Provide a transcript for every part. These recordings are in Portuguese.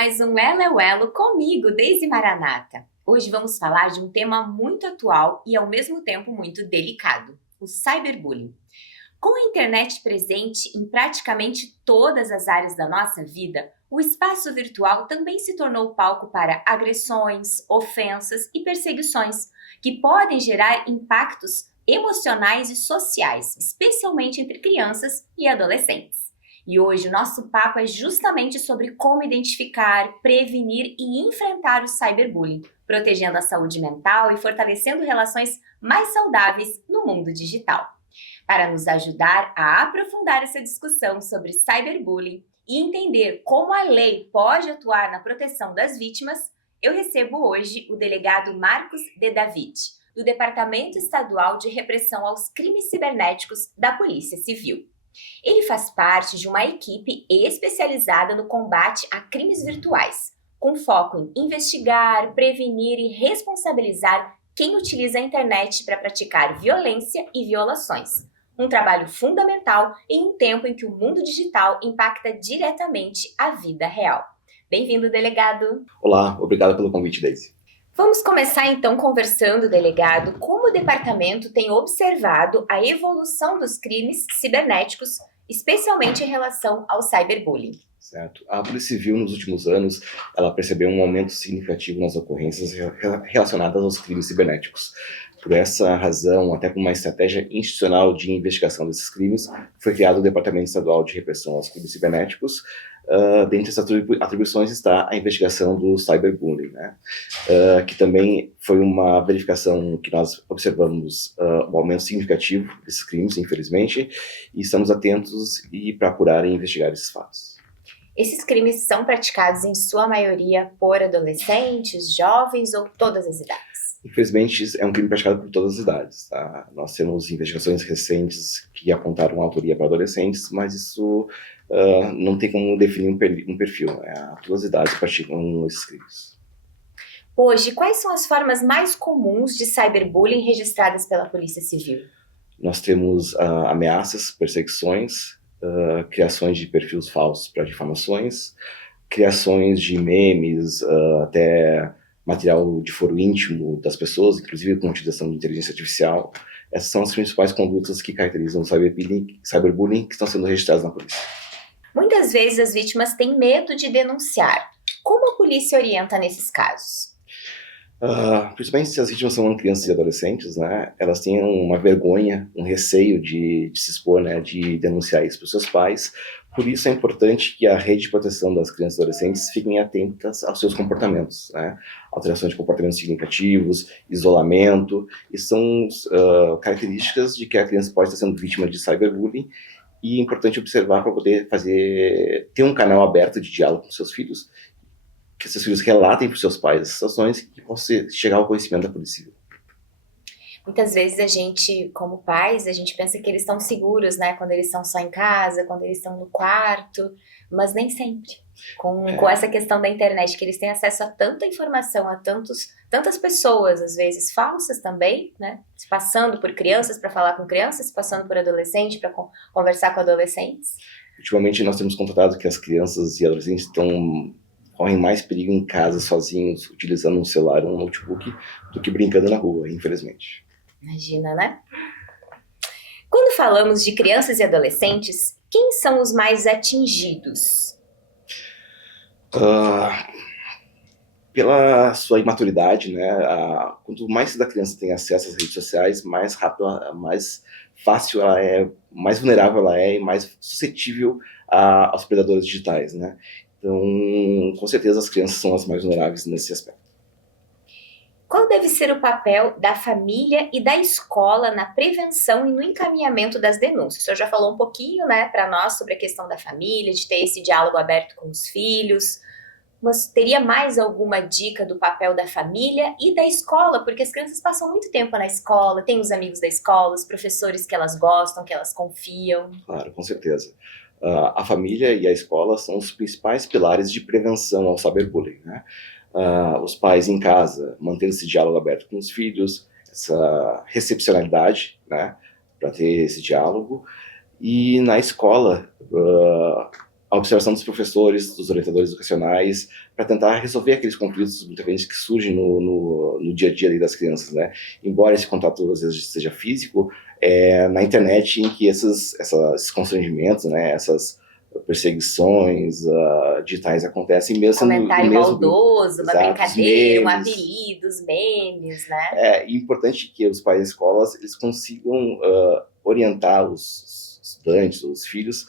mais um Elo é o Elo comigo, Deise Maranata. Hoje vamos falar de um tema muito atual e ao mesmo tempo muito delicado, o cyberbullying. Com a internet presente em praticamente todas as áreas da nossa vida, o espaço virtual também se tornou palco para agressões, ofensas e perseguições, que podem gerar impactos emocionais e sociais, especialmente entre crianças e adolescentes. E hoje o nosso papo é justamente sobre como identificar, prevenir e enfrentar o cyberbullying, protegendo a saúde mental e fortalecendo relações mais saudáveis no mundo digital. Para nos ajudar a aprofundar essa discussão sobre cyberbullying e entender como a lei pode atuar na proteção das vítimas, eu recebo hoje o delegado Marcos de David, do Departamento Estadual de Repressão aos Crimes Cibernéticos da Polícia Civil. Ele faz parte de uma equipe especializada no combate a crimes virtuais, com foco em investigar, prevenir e responsabilizar quem utiliza a internet para praticar violência e violações. Um trabalho fundamental em um tempo em que o mundo digital impacta diretamente a vida real. Bem-vindo, delegado. Olá, obrigado pelo convite, Deise. Vamos começar então conversando, delegado, como o departamento tem observado a evolução dos crimes cibernéticos, especialmente em relação ao cyberbullying. Certo. A Polícia Civil, nos últimos anos, ela percebeu um aumento significativo nas ocorrências relacionadas aos crimes cibernéticos. Por essa razão, até com uma estratégia institucional de investigação desses crimes, foi criado o Departamento Estadual de Repressão aos Crimes Cibernéticos. Dentre as atribuições está a investigação do cyberbullying, né? Que também foi uma verificação que nós observamos um aumento significativo desses crimes, infelizmente, e estamos atentos para apurar e investigar esses fatos. Esses crimes são praticados em sua maioria por adolescentes, jovens ou todas as idades? Infelizmente, é um crime praticado por todas as idades. Tá? Nós temos investigações recentes que apontaram a autoria para adolescentes, mas isso não tem como definir um perfil. Todas as idades praticam esses crimes. Hoje, quais são as formas mais comuns de cyberbullying registradas pela Polícia Civil? Nós temos ameaças, perseguições, criações de perfis falsos para difamações, criações de memes, até material de foro íntimo das pessoas, inclusive com utilização de inteligência artificial. Essas são as principais condutas que caracterizam o cyberbullying que estão sendo registradas na polícia. Muitas vezes as vítimas têm medo de denunciar. Como a polícia orienta nesses casos? Principalmente se as vítimas são crianças e adolescentes, né, elas têm uma vergonha, um receio de se expor, né, de denunciar isso para os seus pais. Por isso é importante que a rede de proteção das crianças e adolescentes fiquem atentas aos seus comportamentos, né, alterações de comportamentos significativos, isolamento, e são características de que a criança pode estar sendo vítima de cyberbullying, e é importante observar para poder ter um canal aberto de diálogo com seus filhos, que seus filhos relatem para os seus pais as situações e que possa chegar ao conhecimento da Polícia Civil. Muitas vezes a gente, como pais, a gente pensa que eles estão seguros, né? Quando eles estão só em casa, quando eles estão no quarto, mas nem sempre. Com essa questão da internet, que eles têm acesso a tanta informação, a tantas pessoas, às vezes falsas também, né? Se passando por crianças para falar com crianças, se passando por adolescentes para conversar com adolescentes. Ultimamente nós temos constatado que as crianças e adolescentes correm mais perigo em casa, sozinhos, utilizando um celular ou um notebook, do que brincando na rua, infelizmente. Imagina, né? Quando falamos de crianças e adolescentes, quem são os mais atingidos? Pela sua imaturidade, né? Quanto mais cedo a criança tem acesso às redes sociais, mais rápido, mais fácil ela é, mais vulnerável ela é e mais suscetível aos predadores digitais, né? Então, com certeza, as crianças são as mais vulneráveis nesse aspecto. Qual deve ser o papel da família e da escola na prevenção e no encaminhamento das denúncias? O senhor já falou um pouquinho, né, para nós sobre a questão da família, de ter esse diálogo aberto com os filhos, mas teria mais alguma dica do papel da família e da escola? Porque as crianças passam muito tempo na escola, têm os amigos da escola, os professores que elas gostam, que elas confiam. Claro, com certeza. A família e a escola são os principais pilares de prevenção ao cyberbullying, né? Os pais em casa, mantendo esse diálogo aberto com os filhos, essa recepcionalidade, né, para ter esse diálogo. E na escola, a observação dos professores, dos orientadores educacionais, para tentar resolver aqueles conflitos, muitas vezes, que surgem no dia a dia das crianças, né? Embora esse contato, às vezes, seja físico, na internet em que esses constrangimentos, né, essas perseguições digitais acontecem mesmo sendo Comentário maldoso, uma brincadeira, um memes. apelido, os memes, né? É importante que os pais e escolas eles consigam orientar os estudantes, os filhos,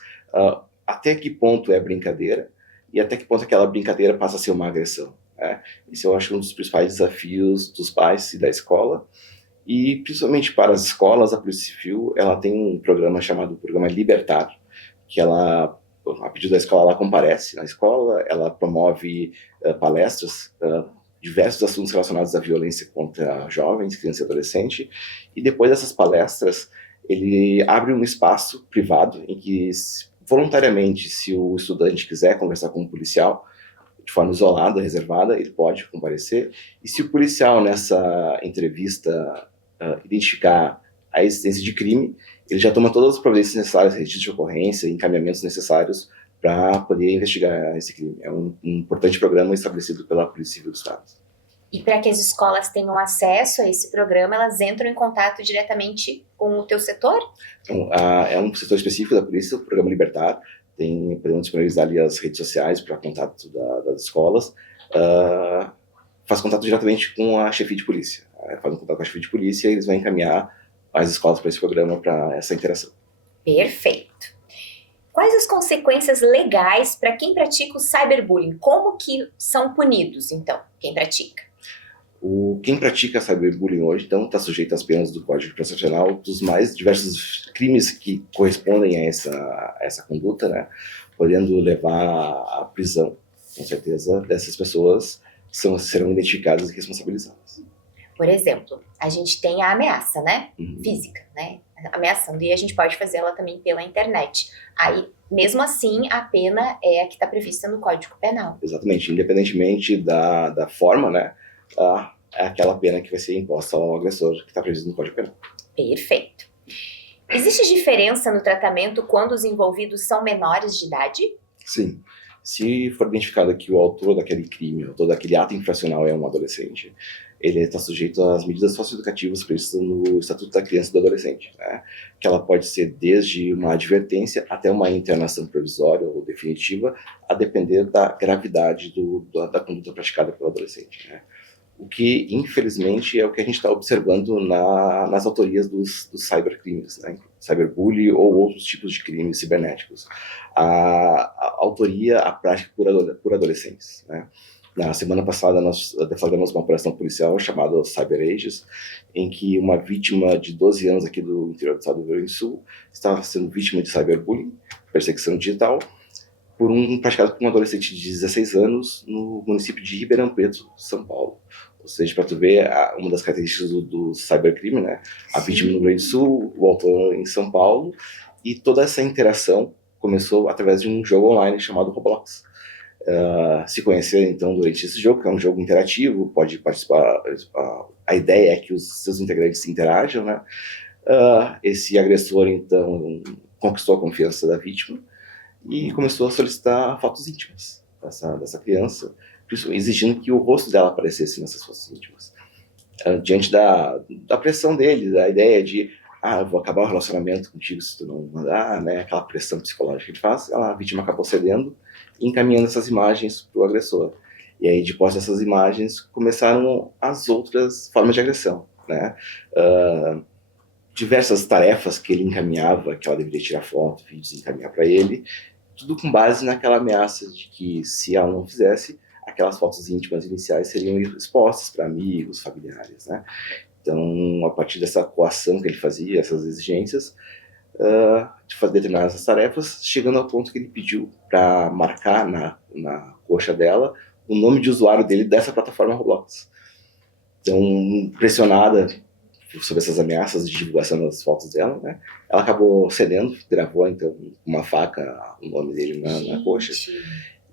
até que ponto é brincadeira e até que ponto aquela brincadeira passa a ser uma agressão. Né? Esse eu acho um dos principais desafios dos pais e da escola. E principalmente para as escolas, a Polícia Civil ela tem um programa chamado Programa Libertar, que ela, a pedido da escola, ela comparece na escola, ela promove palestras, diversos assuntos relacionados à violência contra jovens, criança e adolescente, e depois dessas palestras, ele abre um espaço privado em que, voluntariamente, se o estudante quiser conversar com um policial, de forma isolada, reservada, ele pode comparecer, e se o policial nessa entrevista identificar a existência de crime, ele já toma todas as providências necessárias, registro de ocorrência, encaminhamentos necessários para poder investigar esse crime. É um importante programa estabelecido pela Polícia Civil do Estado. E para que as escolas tenham acesso a esse programa, elas entram em contato diretamente com o teu setor? Então, é um setor específico da polícia, o Programa Libertar, podemos disponibilizar ali as redes sociais para contato das escolas, faz contato diretamente com a chefia de polícia. Faz um contato com a chefia de polícia e eles vão encaminhar as escolas para esse programa, para essa interação. Perfeito. Quais as consequências legais para quem pratica o cyberbullying? Como que são punidos, então, quem pratica? Quem pratica cyberbullying hoje, então, está sujeito às penas do Código Processual dos mais diversos crimes que correspondem a essa conduta, né? Podendo levar à prisão, com certeza, dessas pessoas serão identificadas e responsabilizadas. Por exemplo, a gente tem a ameaça, né? Uhum. Física, né? Ameaçando, e a gente pode fazer ela também pela internet. Aí, mesmo assim, a pena é a que está prevista no Código Penal. Exatamente, independentemente da forma, né? É aquela pena que vai ser imposta ao agressor, que está previsto no Código Penal. Perfeito. Existe diferença no tratamento quando os envolvidos são menores de idade? Sim. Se for identificado que o autor daquele crime, o autor daquele ato infracional é um adolescente, ele está sujeito às medidas socioeducativas previstas no Estatuto da Criança e do Adolescente, né? Que ela pode ser desde uma advertência até uma internação provisória ou definitiva, a depender da gravidade da conduta praticada pelo adolescente, né? O que, infelizmente, é o que a gente está observando nas autorias dos cybercrimes, né? Cyberbullying ou outros tipos de crimes cibernéticos. A autoria, a prática por adolescentes, né? Na semana passada, nós deflagramos uma operação policial chamada Cyber Ages, em que uma vítima de 12 anos aqui do interior do estado do Rio Grande do Sul estava sendo vítima de cyberbullying, perseguição digital, praticado por um adolescente de 16 anos no município de Ribeirão Preto, São Paulo. Ou seja, para tu ver uma das características do cybercrime, né? A vítima no Rio Grande do Sul, o autor em São Paulo, e toda essa interação começou através de um jogo online chamado Roblox. Se conhecer, então, durante esse jogo, que é um jogo interativo, pode participar, a ideia é que os seus integrantes se interajam, né? Esse agressor, então, conquistou a confiança da vítima e começou a solicitar fotos íntimas dessa criança, exigindo que o rosto dela aparecesse nessas fotos íntimas. Diante da pressão dele, da ideia de eu vou acabar o relacionamento contigo se tu não mandar, né? Aquela pressão psicológica que ele faz, a vítima acabou cedendo e encaminhando essas imagens para o agressor. E aí, depois dessas imagens, começaram as outras formas de agressão, né? Diversas tarefas que ele encaminhava, que ela deveria tirar foto, vídeos e encaminhar para ele, tudo com base naquela ameaça de que, se ela não fizesse, aquelas fotos íntimas iniciais seriam expostas para amigos, familiares, né? Então, a partir dessa coação que ele fazia, essas exigências, de fazer determinadas tarefas, chegando ao ponto que ele pediu para marcar na coxa dela o nome de usuário dele dessa plataforma Roblox. Então, pressionada sobre essas ameaças de divulgação das fotos dela, né? Ela acabou cedendo, gravou então uma faca, o nome dele na coxa.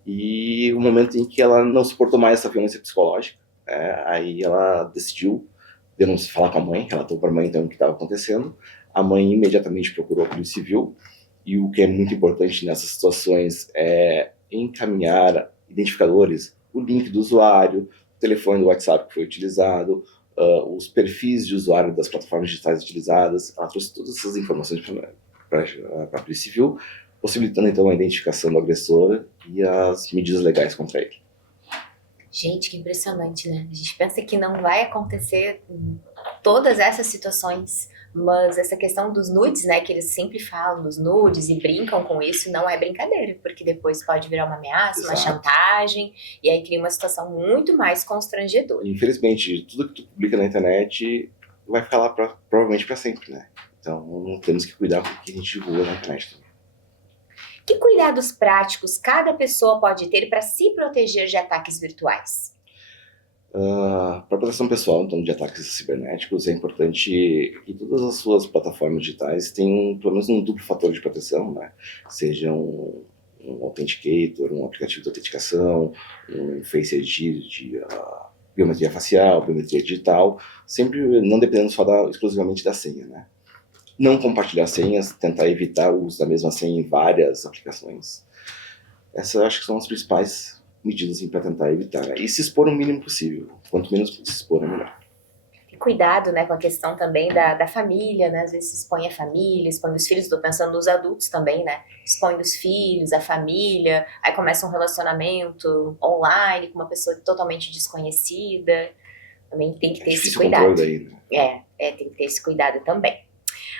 E o momento em que ela não suportou mais essa violência psicológica, aí ela decidiu falar com a mãe, relatou para a mãe então o que estava acontecendo. A mãe imediatamente procurou a Polícia Civil E o que é muito importante nessas situações é encaminhar identificadores, o link do usuário, o telefone do WhatsApp que foi utilizado, os perfis de usuário das plataformas digitais utilizadas. Ela trouxe todas essas informações para a Polícia Civil, possibilitando então a identificação do agressor e as medidas legais contra ele. Gente, que impressionante, né? A gente pensa que não vai acontecer todas essas situações, mas essa questão dos nudes, né, que eles sempre falam dos nudes e brincam com isso, não é brincadeira, porque depois pode virar uma ameaça, uma chantagem, e aí cria uma situação muito mais constrangedora. Infelizmente, tudo que tu publica na internet vai ficar lá provavelmente para sempre, né? Então, temos que cuidar com o que a gente divulga na internet também. Que cuidados práticos cada pessoa pode ter para se proteger de ataques virtuais? Para proteção pessoal, então, de ataques cibernéticos, é importante que todas as suas plataformas digitais tenham pelo menos um duplo fator de proteção, né? Seja um authenticator, um aplicativo de autenticação, um Face ID de biometria facial, biometria digital, sempre não dependendo só exclusivamente da senha, né? Não compartilhar senhas, tentar evitar o uso da mesma senha em várias aplicações. Essas eu acho que são as principais medidas para tentar evitar, né? E se expor o mínimo possível. Quanto menos se expor, é melhor. E cuidado, né, com a questão também da família, né? Às vezes expõe a família, expõe os filhos, estou pensando nos adultos também, né? Expõe os filhos, a família, aí começa um relacionamento online com uma pessoa totalmente desconhecida. Também tem que ter esse cuidado. Daí, né? Tem que ter esse cuidado também.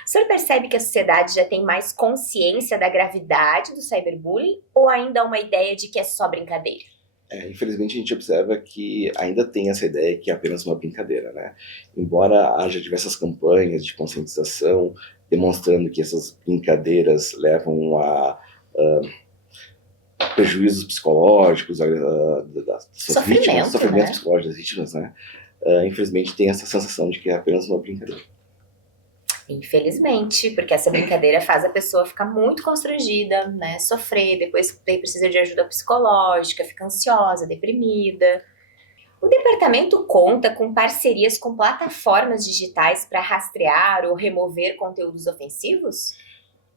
O senhor percebe que a sociedade já tem mais consciência da gravidade do cyberbullying ou ainda há uma ideia de que é só brincadeira? Infelizmente, a gente observa que ainda tem essa ideia que é apenas uma brincadeira, né? Embora haja diversas campanhas de conscientização demonstrando que essas brincadeiras levam a prejuízos psicológicos das suas vítimas, sofrimento psicológico das vítimas, né? Infelizmente, tem essa sensação de que é apenas uma brincadeira. Infelizmente, porque essa brincadeira faz a pessoa ficar muito constrangida, né, sofrer, depois precisa de ajuda psicológica, fica ansiosa, deprimida. O departamento conta com parcerias com plataformas digitais para rastrear ou remover conteúdos ofensivos?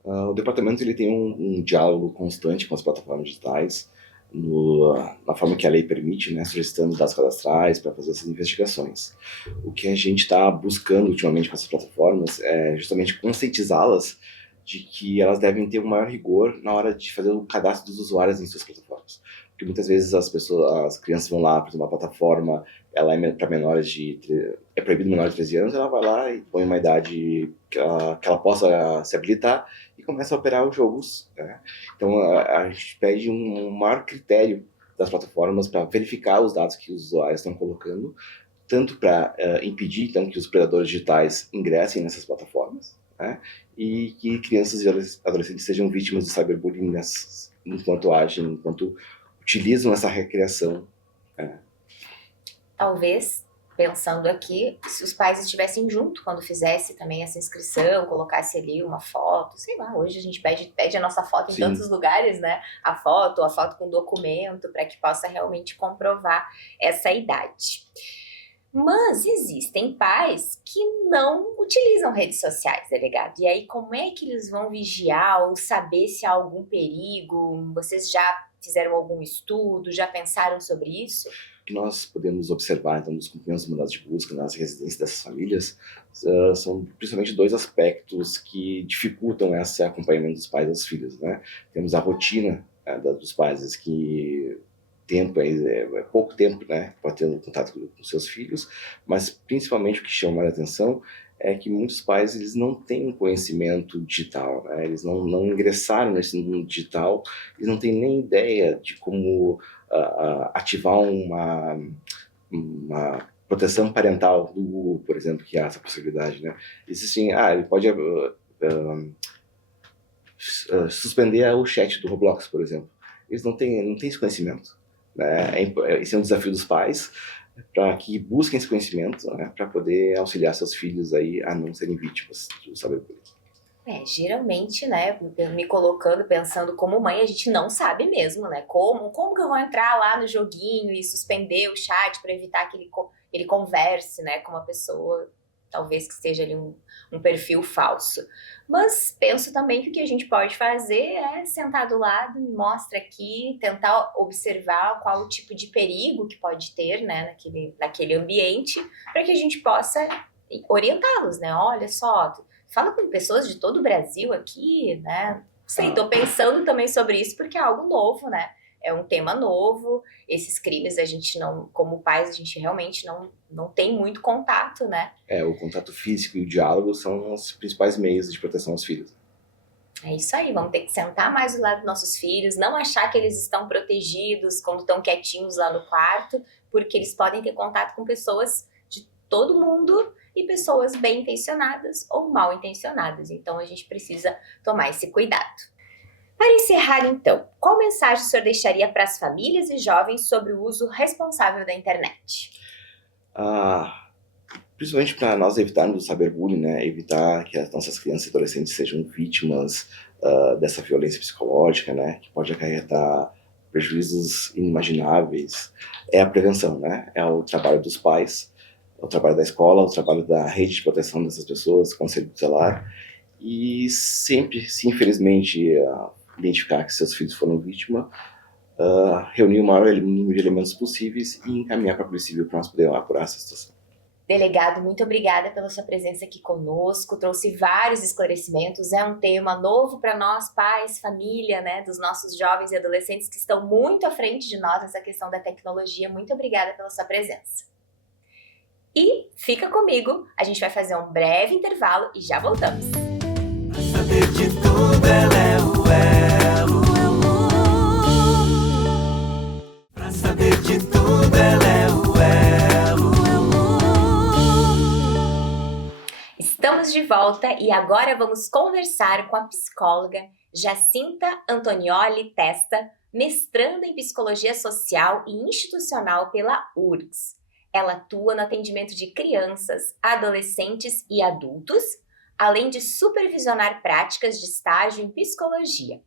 O departamento ele tem um diálogo constante com as plataformas digitais, na forma que a lei permite, né, solicitando dados cadastrais para fazer essas investigações. O que a gente está buscando ultimamente com essas plataformas é justamente conscientizá-las de que elas devem ter um maior rigor na hora de fazer o cadastro dos usuários em suas plataformas. Porque muitas vezes as crianças vão lá, por exemplo, uma plataforma, ela é para menores é proibido menores de 13 anos, ela vai lá e põe uma idade que ela possa se habilitar e começa a operar os jogos, né? Então a gente pede um maior critério das plataformas para verificar os dados que os usuários estão colocando, tanto para impedir então que os predadores digitais ingressem nessas plataformas, né? E que crianças e adolescentes sejam vítimas de cyberbullying enquanto agem, enquanto utilizam essa recreação. Talvez, pensando aqui, se os pais estivessem junto quando fizesse também essa inscrição, colocasse ali uma foto, sei lá, hoje a gente pede a nossa foto em tantos lugares, né? A foto com documento, para que possa realmente comprovar essa idade. Mas existem pais que não utilizam redes sociais, delegado. E aí, como é que eles vão vigiar ou saber se há algum perigo? Vocês já fizeram algum estudo? Já pensaram sobre isso? O que nós podemos observar, então, dos cumprimentos de mandados de busca nas residências dessas famílias são principalmente dois aspectos que dificultam esse acompanhamento dos pais e dos filhos, né? Temos a rotina dos pais, que é pouco tempo, né, para ter um contato com seus filhos, mas principalmente o que chama mais atenção é que muitos pais eles não têm um conhecimento digital, né? Eles não ingressaram nesse mundo digital, eles não têm nem ideia de como ativar uma proteção parental do Google, por exemplo, que há essa possibilidade, né? Existem, ele pode suspender o chat do Roblox, por exemplo. Eles não têm esse conhecimento, né? Esse é um desafio dos pais, para que busquem esse conhecimento, né, para poder auxiliar seus filhos aí a não serem vítimas do cyberbullying. Geralmente, né, me colocando, pensando como mãe, a gente não sabe mesmo, né, como que eu vou entrar lá no joguinho e suspender o chat para evitar que ele converse, né, com uma pessoa talvez que seja ali um perfil falso. Mas penso também que o que a gente pode fazer é sentar do lado, me mostra aqui, tentar observar qual o tipo de perigo que pode ter, né, naquele ambiente, para que a gente possa orientá-los, né? Olha só, fala com pessoas de todo o Brasil aqui, né? Sei, tô pensando também sobre isso porque é algo novo, né? É um tema novo, esses crimes a gente não, como pais, a gente realmente não tem muito contato, né? O contato físico e o diálogo são os principais meios de proteção aos filhos. É isso aí, vamos ter que sentar mais do lado dos nossos filhos, não achar que eles estão protegidos quando estão quietinhos lá no quarto, porque eles podem ter contato com pessoas de todo mundo e pessoas bem intencionadas ou mal intencionadas. Então a gente precisa tomar esse cuidado. Para encerrar, então, qual mensagem o senhor deixaria para as famílias e jovens sobre o uso responsável da internet? Principalmente para nós evitarmos o cyberbullying, né? Evitar que as nossas crianças e adolescentes sejam vítimas dessa violência psicológica, né? Que pode acarretar prejuízos inimagináveis. É a prevenção, né? É o trabalho dos pais, o trabalho da escola, o trabalho da rede de proteção dessas pessoas, conselho tutelar. E sempre, se infelizmente identificar que seus filhos foram vítima, reunir o maior número de elementos possíveis e encaminhar para a Polícia Civil para nós podermos apurar essa situação. Delegado, muito obrigada pela sua presença aqui conosco, trouxe vários esclarecimentos, é um tema novo para nós, pais, família, né, dos nossos jovens e adolescentes que estão muito à frente de nós nessa questão da tecnologia. Muito obrigada pela sua presença. E fica comigo, a gente vai fazer um breve intervalo e já voltamos. Pra saber de tudo, ela é o elo. Pra saber de tudo, ela é o elo. Estamos de volta e agora vamos conversar com a psicóloga Jacinta Antonioli Testa, mestranda em Psicologia Social e Institucional pela URGS. Ela atua no atendimento de crianças, adolescentes e adultos, além de supervisionar práticas de estágio em psicologia.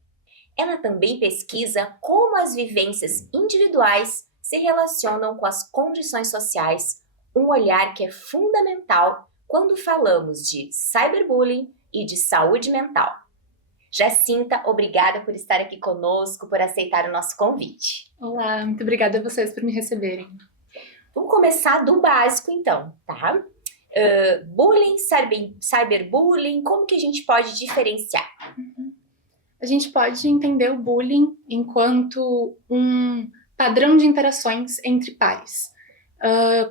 Ela também pesquisa como as vivências individuais se relacionam com as condições sociais, um olhar que é fundamental quando falamos de cyberbullying e de saúde mental. Jacinta, obrigada por estar aqui conosco, por aceitar o nosso convite. Olá, muito obrigada a vocês por me receberem. Vamos começar do básico então, tá? Bullying, cyberbullying, como que a gente pode diferenciar? A gente pode entender o bullying enquanto um padrão de interações entre pares,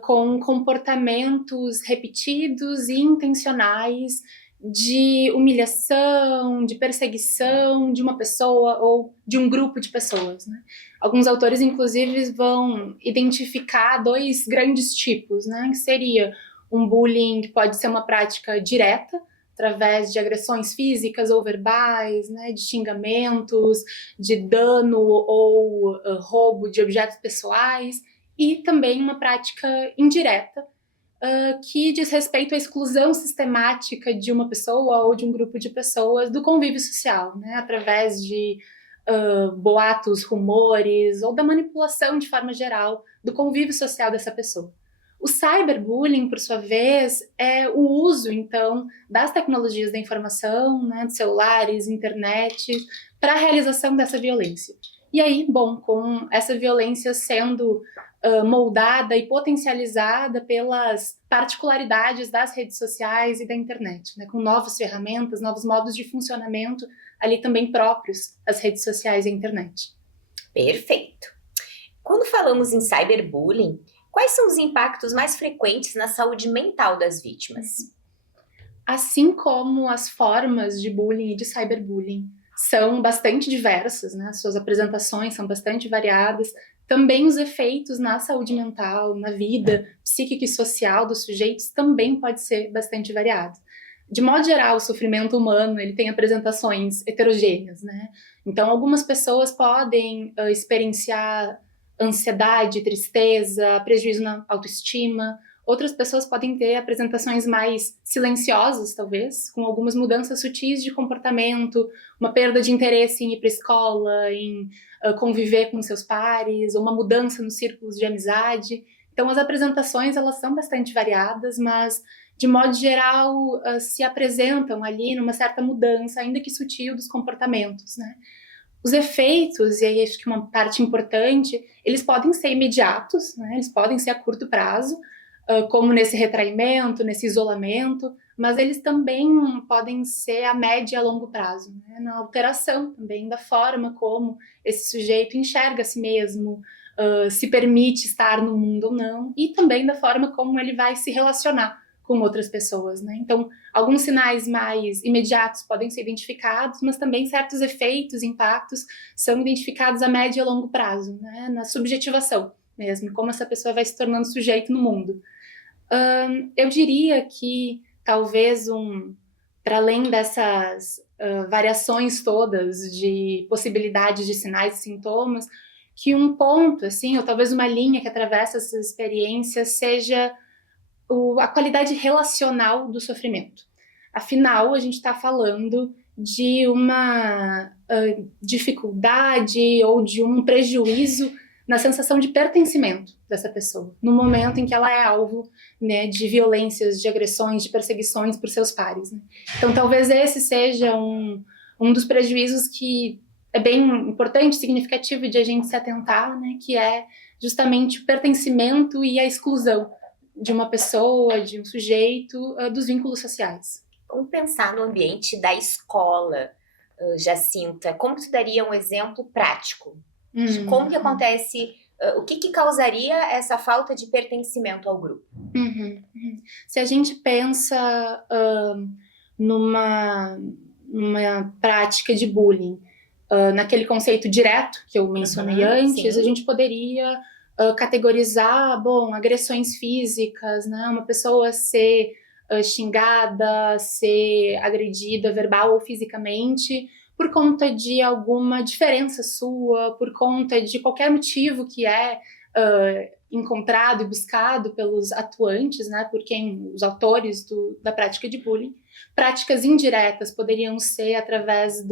com comportamentos repetidos e intencionais de humilhação, de perseguição de uma pessoa ou de um grupo de pessoas, né? Alguns autores, inclusive, vão identificar dois grandes tipos, né? Que seria um bullying que pode ser uma prática direta, através de agressões físicas ou verbais, né? De xingamentos, de dano ou roubo de objetos pessoais, e também uma prática indireta, que diz respeito à exclusão sistemática de uma pessoa ou de um grupo de pessoas do convívio social, né? Através de boatos, rumores ou da manipulação de forma geral do convívio social dessa pessoa. O cyberbullying, por sua vez, é o uso, então, das tecnologias da informação, né, de celulares, internet, para a realização dessa violência. E aí, bom, com essa violência sendo moldada e potencializada pelas particularidades das redes sociais e da internet, né, com novas ferramentas, novos modos de funcionamento ali também próprios às redes sociais e à internet. Perfeito! Quando falamos em cyberbullying, quais são os impactos mais frequentes na saúde mental das vítimas? Assim como as formas de bullying e de cyberbullying são bastante diversas, né? Suas apresentações são bastante variadas, também os efeitos na saúde mental, na vida psíquica e social dos sujeitos também pode ser bastante variado. De modo geral, o sofrimento humano ele tem apresentações heterogêneas, né? Então, algumas pessoas podem experienciar ansiedade, tristeza, prejuízo na autoestima. Outras pessoas podem ter apresentações mais silenciosas, talvez, com algumas mudanças sutis de comportamento, uma perda de interesse em ir para a escola, em conviver com seus pares, ou uma mudança nos círculos de amizade. Então, as apresentações, elas são bastante variadas, mas de modo geral, se apresentam ali numa certa mudança, ainda que sutil, dos comportamentos, né? Os efeitos, e aí acho que uma parte importante, eles podem ser imediatos, né? Eles podem ser a curto prazo, como nesse retraimento, nesse isolamento, mas eles também podem ser a médio e a longo prazo, né? Na alteração também da forma como esse sujeito enxerga a si mesmo, se permite estar no mundo ou não, e também da forma como ele vai se relacionar com outras pessoas, né? Então, alguns sinais mais imediatos podem ser identificados, mas também certos efeitos, impactos, são identificados a médio e a longo prazo, né? Na subjetivação mesmo, como essa pessoa vai se tornando sujeito no mundo. Eu diria que talvez para além dessas variações todas de possibilidades de sinais e sintomas, que um ponto, assim, ou talvez uma linha que atravessa essas experiências seja a qualidade relacional do sofrimento. Afinal, a gente está falando de uma dificuldade ou de um prejuízo na sensação de pertencimento dessa pessoa, no momento em que ela é alvo, né, de violências, de agressões, de perseguições por seus pares, né? Então, talvez esse seja um dos prejuízos que é bem importante, significativo de a gente se atentar, né, que é justamente o pertencimento e a exclusão de uma pessoa, de um sujeito, dos vínculos sociais. Vamos pensar no ambiente da escola, Jacinta. Como tu daria um exemplo prático? De como que acontece, o que causaria essa falta de pertencimento ao grupo? Se a gente pensa numa prática de bullying, naquele conceito direto que eu mencionei antes, sim. a gente poderia categorizar, agressões físicas, né? Uma pessoa ser xingada, ser agredida verbal ou fisicamente por conta de alguma diferença sua, por conta de qualquer motivo que é encontrado e buscado pelos atuantes, né, por quem os autores da prática de bullying. Práticas indiretas poderiam ser através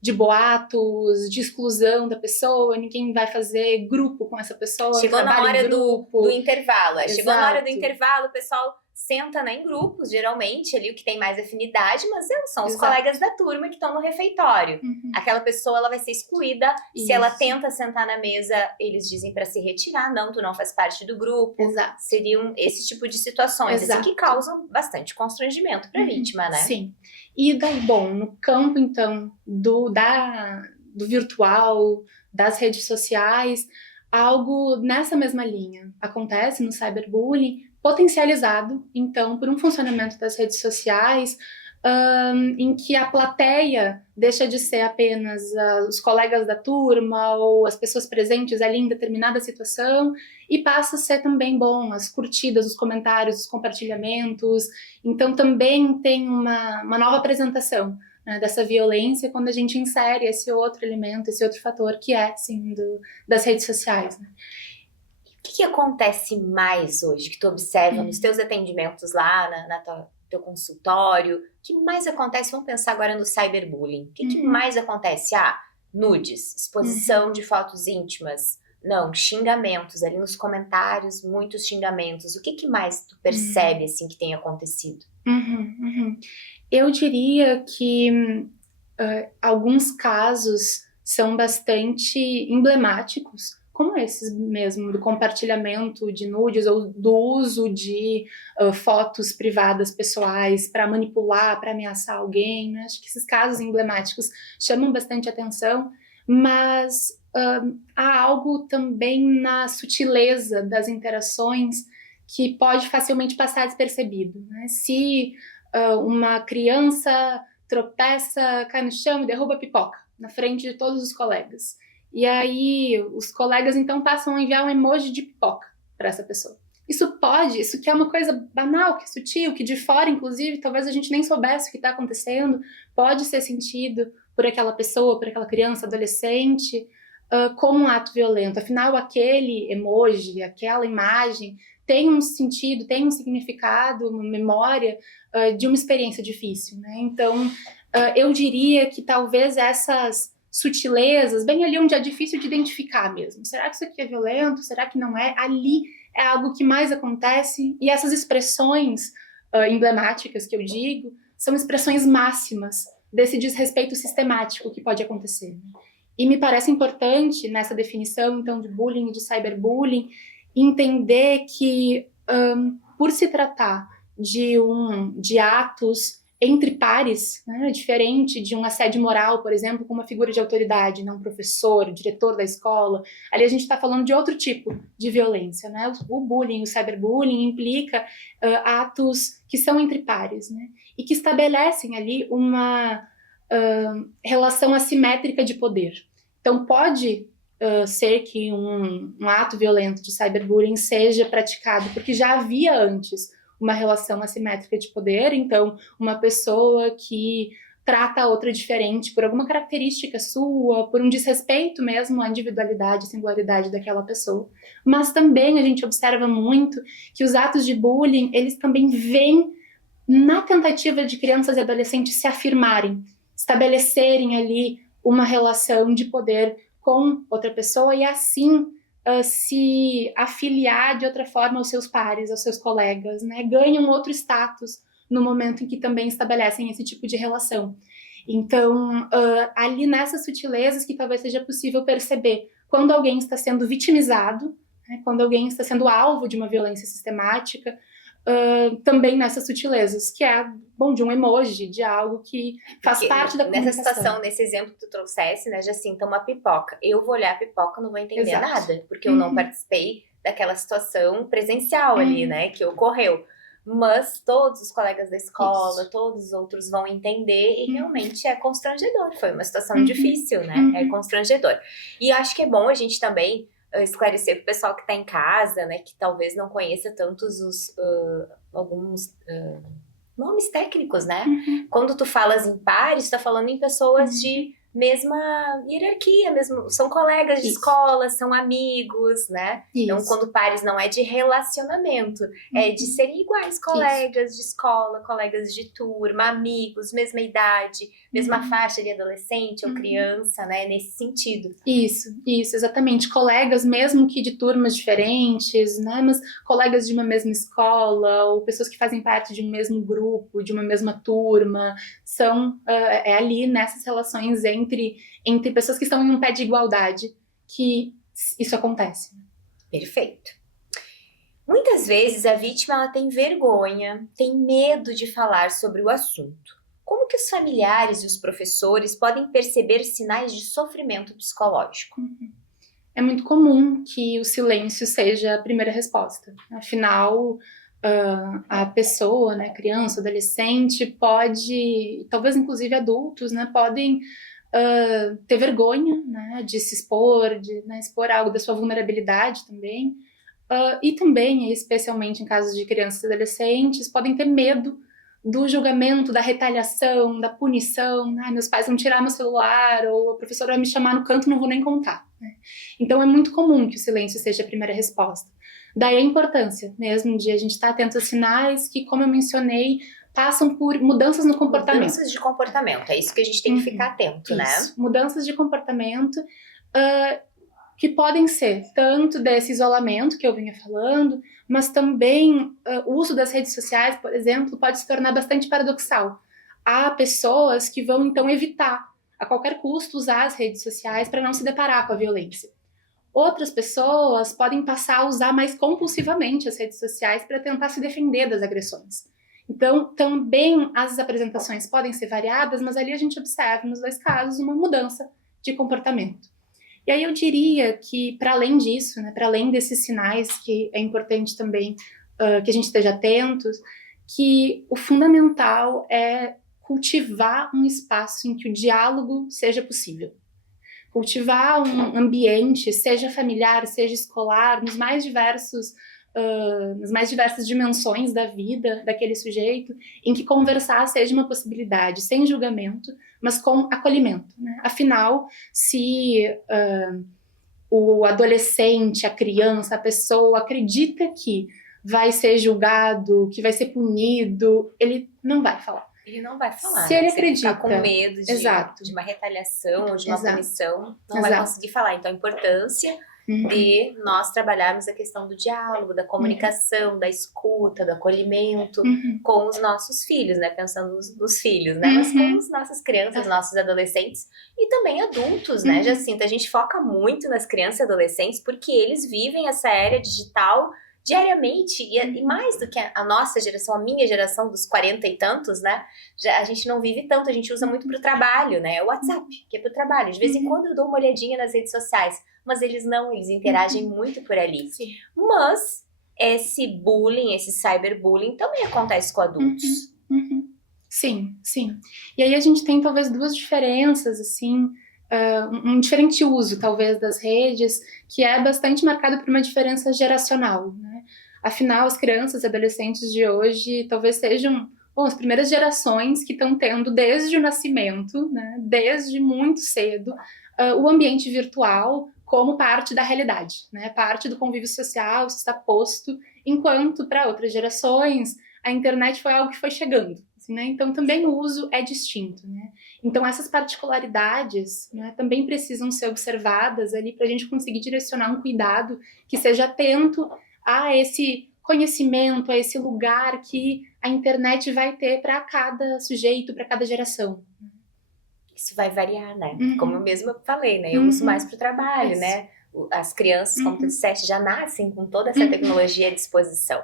de boatos, de exclusão da pessoa, ninguém vai fazer grupo com essa pessoa. Chegou na hora do intervalo. Exato. Chegou na hora do intervalo, o pessoal senta, né, em grupos, geralmente, ali o que tem mais afinidade, mas são os colegas da turma que estão no refeitório. Aquela pessoa, ela vai ser excluída. Se ela tenta sentar na mesa, eles dizem para se retirar. Não, tu não faz parte do grupo. Exato. Seriam esse tipo de situações, assim, que causam bastante constrangimento para a vítima, né? Sim. E daí, no campo, então, do virtual, das redes sociais, algo nessa mesma linha acontece no cyberbullying, potencializado, então, por um funcionamento das redes sociais, em que a plateia deixa de ser apenas os colegas da turma ou as pessoas presentes ali em determinada situação e passa a ser também as curtidas, os comentários, os compartilhamentos. Então, também tem uma nova apresentação, né, dessa violência quando a gente insere esse outro elemento, esse outro fator que é, sim, das redes sociais, né? O que acontece mais hoje que tu observa nos teus atendimentos lá, teu consultório? O que mais acontece? Vamos pensar agora no cyberbullying. O que mais acontece? Nudes, exposição de fotos íntimas. Não, xingamentos ali nos comentários, muitos xingamentos. O que mais tu percebe, assim, que tem acontecido? Eu diria que alguns casos são bastante emblemáticos, como esses mesmo, do compartilhamento de nudes ou do uso de fotos privadas pessoais para manipular, para ameaçar alguém, né? Acho que esses casos emblemáticos chamam bastante atenção, mas há algo também na sutileza das interações que pode facilmente passar despercebido, né? Se uma criança tropeça, cai no chão e derruba a pipoca na frente de todos os colegas, e aí os colegas então passam a enviar um emoji de pipoca para essa pessoa. Isso que é uma coisa banal, que é sutil, que de fora, inclusive, talvez a gente nem soubesse o que está acontecendo, pode ser sentido por aquela pessoa, por aquela criança, adolescente, como um ato violento. Afinal, aquele emoji, aquela imagem tem um sentido, tem um significado, uma memória de uma experiência difícil, né? Então, eu diria que talvez essas sutilezas, bem ali onde é difícil de identificar mesmo. Será que isso aqui é violento? Será que não é? Ali é algo que mais acontece, e essas expressões emblemáticas que eu digo, são expressões máximas desse desrespeito sistemático que pode acontecer, né? E me parece importante, nessa definição, então, de bullying e de cyberbullying, entender que, por se tratar de atos entre pares, né, diferente de um assédio moral, por exemplo, com uma figura de autoridade, não um professor, diretor da escola, ali a gente está falando de outro tipo de violência, né? O bullying, o cyberbullying implica atos que são entre pares, né? E que estabelecem ali uma relação assimétrica de poder. Então, pode ser que um ato violento de cyberbullying seja praticado porque já havia antes uma relação assimétrica de poder, então uma pessoa que trata a outra diferente por alguma característica sua, por um desrespeito mesmo à individualidade, singularidade daquela pessoa. Mas também a gente observa muito que os atos de bullying, eles também vêm na tentativa de crianças e adolescentes se afirmarem, estabelecerem ali uma relação de poder com outra pessoa e assim se afiliar de outra forma aos seus pares, aos seus colegas, né? Ganham outro status no momento em que também estabelecem esse tipo de relação. Então, ali nessas sutilezas que talvez seja possível perceber quando alguém está sendo vitimizado, né? Quando alguém está sendo alvo de uma violência sistemática, também nessas sutilezas, que é, de um emoji, de algo que faz Porque parte da comunicação. Nessa situação, nesse exemplo que tu trouxesse, né, Jacinta, uma pipoca. Eu vou olhar a pipoca, não vou entender Exato. nada, porque eu não participei daquela situação presencial ali, né, que ocorreu. Mas todos os colegas da escola, todos os outros vão entender e realmente é constrangedor. Foi uma situação difícil, né? É constrangedor. E eu acho que é bom a gente também esclarecer para o pessoal que está em casa, né, que talvez não conheça tantos alguns nomes técnicos, né? Quando tu falas em pares, tu tá falando em pessoas de mesma hierarquia, mesmo, são colegas de escola, são amigos, né? Então, quando pares não é de relacionamento, é de serem iguais, colegas de escola, colegas de turma, amigos, mesma idade, mesma faixa de adolescente ou criança, né? Nesse sentido. Isso, exatamente. Colegas, mesmo que de turmas diferentes, né? Mas colegas de uma mesma escola, ou pessoas que fazem parte de um mesmo grupo, de uma mesma turma, são ali nessas relações entre pessoas que estão em um pé de igualdade que isso acontece. Perfeito. Muitas vezes a vítima ela tem vergonha, tem medo de falar sobre o assunto. Como que os familiares e os professores podem perceber sinais de sofrimento psicológico? É muito comum que o silêncio seja a primeira resposta. Afinal, a pessoa, né, criança, adolescente, pode, talvez inclusive adultos, né, podem ter vergonha, né, de se expor, de expor algo da sua vulnerabilidade também. E também, especialmente em casos de crianças e adolescentes, podem ter medo do julgamento, da retaliação, da punição. Meus pais vão tirar meu celular, ou a professora vai me chamar no canto, não vou nem contar, né? Então é muito comum que o silêncio seja a primeira resposta. Daí a importância mesmo de a gente estar atento aos sinais que, como eu mencionei, passam por mudanças no comportamento. Mudanças de comportamento, é isso que a gente tem que ficar atento, né? Mudanças de comportamento que podem ser tanto desse isolamento que eu vinha falando, mas também o uso das redes sociais, por exemplo, pode se tornar bastante paradoxal. Há pessoas que vão, então, evitar, a qualquer custo, usar as redes sociais para não se deparar com a violência. Outras pessoas podem passar a usar mais compulsivamente as redes sociais para tentar se defender das agressões. Então, também as apresentações podem ser variadas, mas ali a gente observa, nos dois casos, uma mudança de comportamento. E aí eu diria que, para além disso, né, para além desses sinais, que é importante também que a gente esteja atentos, que o fundamental é cultivar um espaço em que o diálogo seja possível. Cultivar um ambiente, seja familiar, seja escolar, nas mais diversas dimensões da vida daquele sujeito, em que conversar seja uma possibilidade, sem julgamento, mas com acolhimento, né? Afinal, se o adolescente, a criança, a pessoa acredita que vai ser julgado, que vai ser punido, ele não vai falar. Ele não vai falar. Se ele Ele acredita, ficar com medo de uma retaliação ou de uma punição, não vai conseguir falar. Então, a importância de nós trabalharmos a questão do diálogo, da comunicação, da escuta, do acolhimento com os nossos filhos, né? Pensando nos filhos, né? Mas com as nossas crianças, nossos adolescentes e também adultos, né, Jacinta? A gente foca muito nas crianças e adolescentes porque eles vivem essa era digital diariamente, e mais do que a nossa geração, a minha geração dos 40 e tantos, né, a gente não vive tanto, a gente usa muito pro trabalho, né, o WhatsApp, que é pro trabalho, de vez em quando eu dou uma olhadinha nas redes sociais, mas eles interagem muito por ali. Sim. Mas esse bullying, esse cyberbullying também acontece com adultos. Sim, sim. E aí a gente tem talvez duas diferenças, assim, um diferente uso, talvez, das redes, que é bastante marcado por uma diferença geracional, né? Afinal, as crianças e adolescentes de hoje talvez sejam, bom, as primeiras gerações que estão tendo desde o nascimento, né, desde muito cedo, o ambiente virtual como parte da realidade, né, parte do convívio social, isso está posto, enquanto para outras gerações a internet foi algo que foi chegando. Né? Então, também o uso é distinto. Né? Então, essas particularidades, né, também precisam ser observadas ali para a gente conseguir direcionar um cuidado que seja atento a esse conhecimento, a esse lugar que a internet vai ter para cada sujeito, para cada geração. Isso vai variar, né? Como eu mesma falei, né? Eu uso mais para o trabalho, Isso. né? As crianças, como tu disseste, já nascem com toda essa tecnologia à disposição.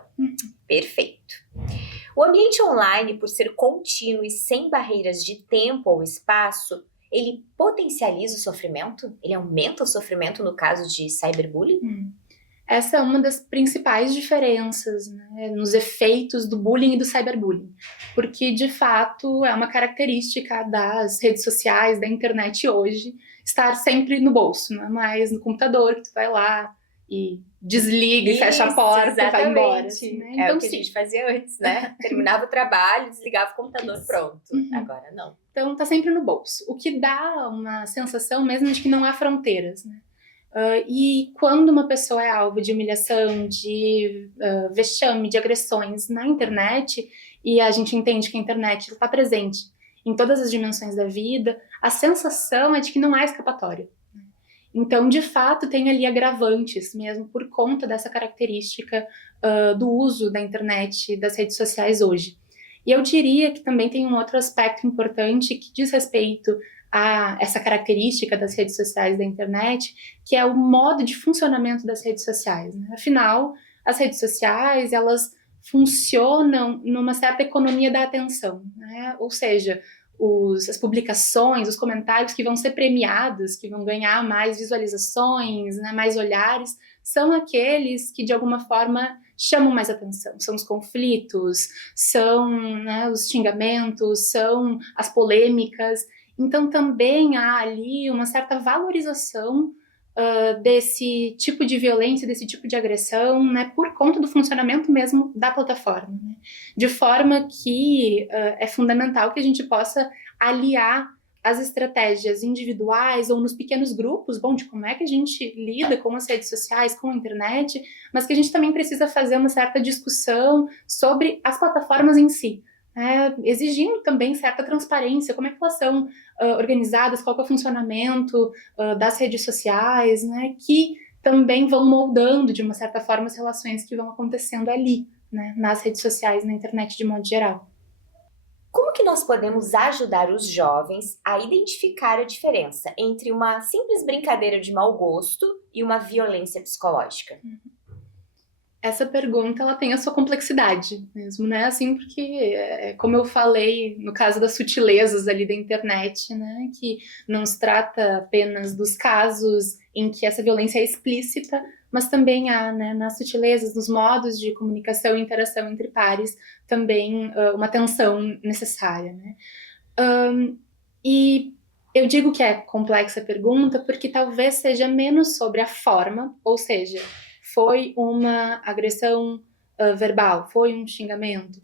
Perfeito. O ambiente online, por ser contínuo e sem barreiras de tempo ou espaço, ele potencializa o sofrimento? Ele aumenta o sofrimento no caso de cyberbullying? Essa é uma das principais diferenças, né, nos efeitos do bullying e do cyberbullying. Porque, de fato, é uma característica das redes sociais, da internet hoje, estar sempre no bolso, não é mais no computador que tu vai lá e desliga e fecha a porta e vai embora. Assim, né? É então, o que a gente fazia antes, né? Terminava o trabalho, desligava o computador, pronto. Agora não. Então, tá sempre no bolso. O que dá uma sensação mesmo de que não há fronteiras, né? E quando uma pessoa é alvo de humilhação, de vexame, de agressões na internet, e a gente entende que a internet está presente em todas as dimensões da vida, a sensação é de que não há escapatória. Então, de fato, tem ali agravantes mesmo por conta dessa característica do uso da internet, das redes sociais hoje. E eu diria que também tem um outro aspecto importante que diz respeito a essa característica das redes sociais da internet, que é o modo de funcionamento das redes sociais. Né? Afinal, as redes sociais, elas funcionam numa certa economia da atenção, né? Ou seja, as publicações, os comentários que vão ser premiados, que vão ganhar mais visualizações, né, mais olhares, são aqueles que, de alguma forma, chamam mais atenção. São os conflitos, são, né, os xingamentos, são as polêmicas. Então, também há ali uma certa valorização desse tipo de violência, desse tipo de agressão, né, por conta do funcionamento mesmo da plataforma. Né? De forma que é fundamental que a gente possa aliar as estratégias individuais ou nos pequenos grupos, bom, de como é que a gente lida com as redes sociais, com a internet, mas que a gente também precisa fazer uma certa discussão sobre as plataformas em si. Exigindo também certa transparência, como é que elas são organizadas, qual é o funcionamento das redes sociais, né, que também vão moldando, de uma certa forma, as relações que vão acontecendo ali, né, nas redes sociais, na internet de modo geral. Como que nós podemos ajudar os jovens a identificar a diferença entre uma simples brincadeira de mau gosto e uma violência psicológica? Essa pergunta, ela tem a sua complexidade mesmo, né? Assim, porque, como eu falei, no caso das sutilezas ali da internet, né? Que não se trata apenas dos casos em que essa violência é explícita, mas também há, né, nas sutilezas, nos modos de comunicação e interação entre pares, também uma atenção necessária, né? E eu digo que é complexa a pergunta porque talvez seja menos sobre a forma, ou seja, foi uma agressão verbal, foi um xingamento,